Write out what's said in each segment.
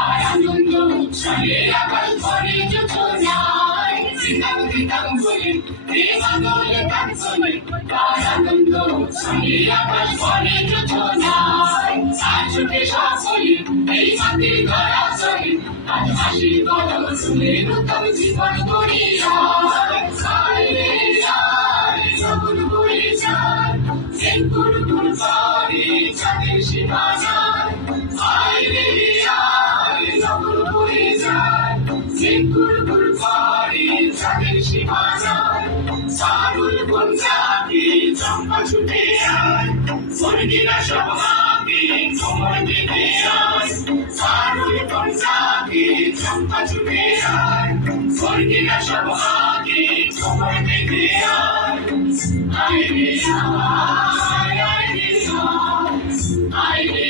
আর আনন্দ উৎসবে আকাশ ভরে যোজনায় দিতাম বলে প্রেমানলে কাঞ্চনে আর আনন্দ উৎসবে আকাশ ভরে যোজনায় আর ছুটে সকলে এই মাটির ধরা চলে আজ হাসি কদম শুনে নূতন জীবন গড়ি যখন বয়ে যায় যে গুরুগুর পারে চাঁদের সীমানায় গুরুগুর পারে চাঁদের সীমানায় সারুল গুঞ্জাকে চম্পা ছুটে আয় স্বর্গীরা সব হাতে কোমর বেঁধে আয় সারুল গুঞ্জাকে চম্পা ছুটে আয় স্বর্গীরা সব হাতে কোমর বেঁধে আয় আয় রে আয় আয় রে আয় রে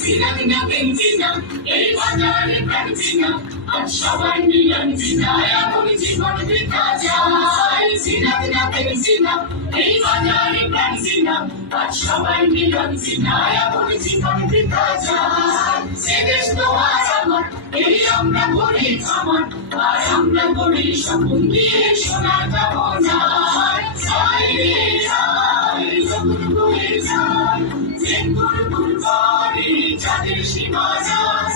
সিনা বেঞ্জিনা এই বাজারে প্রান্তিনা আজ সবাই মিলন বিনায় এমন জীবন দেখা যায় সিনা বেঞ্জিনা এই বাজারে প্রান্তিনা আজ সবাই মিলন বিনায় এমন জীবন দেখা যায় সে দেশ তোমার আমার এই আমরা করি খাবার আর আমরা করি স্বপ্ন দিয়ে সোনার কামনা আয় রে আয় যখন বয়ে যায় যে গুরুগুর পারে চাঁদের সীমানায়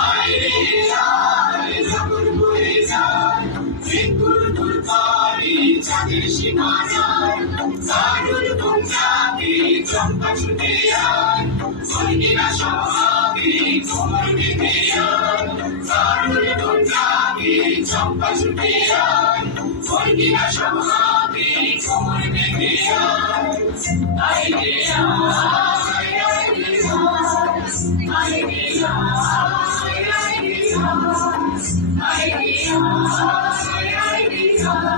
আয় রে আয় যখন বয়ে যায় যে গুরুগুর পারে চাঁদের সীমানায় সারুল গুঞ্জাকে চম্পা ছুটে আয় স্বর্গীরা সব হাতে কোমর বেঁধে আয় সারুল গুঞ্জাকে চম্পা ছুটে আয় স্বর্গীরা সব হাতে কোমর বেঁধে আয় আয় রে আয় আয় রে আয় রে আয় আয় রে আয় রে আয় আয় রে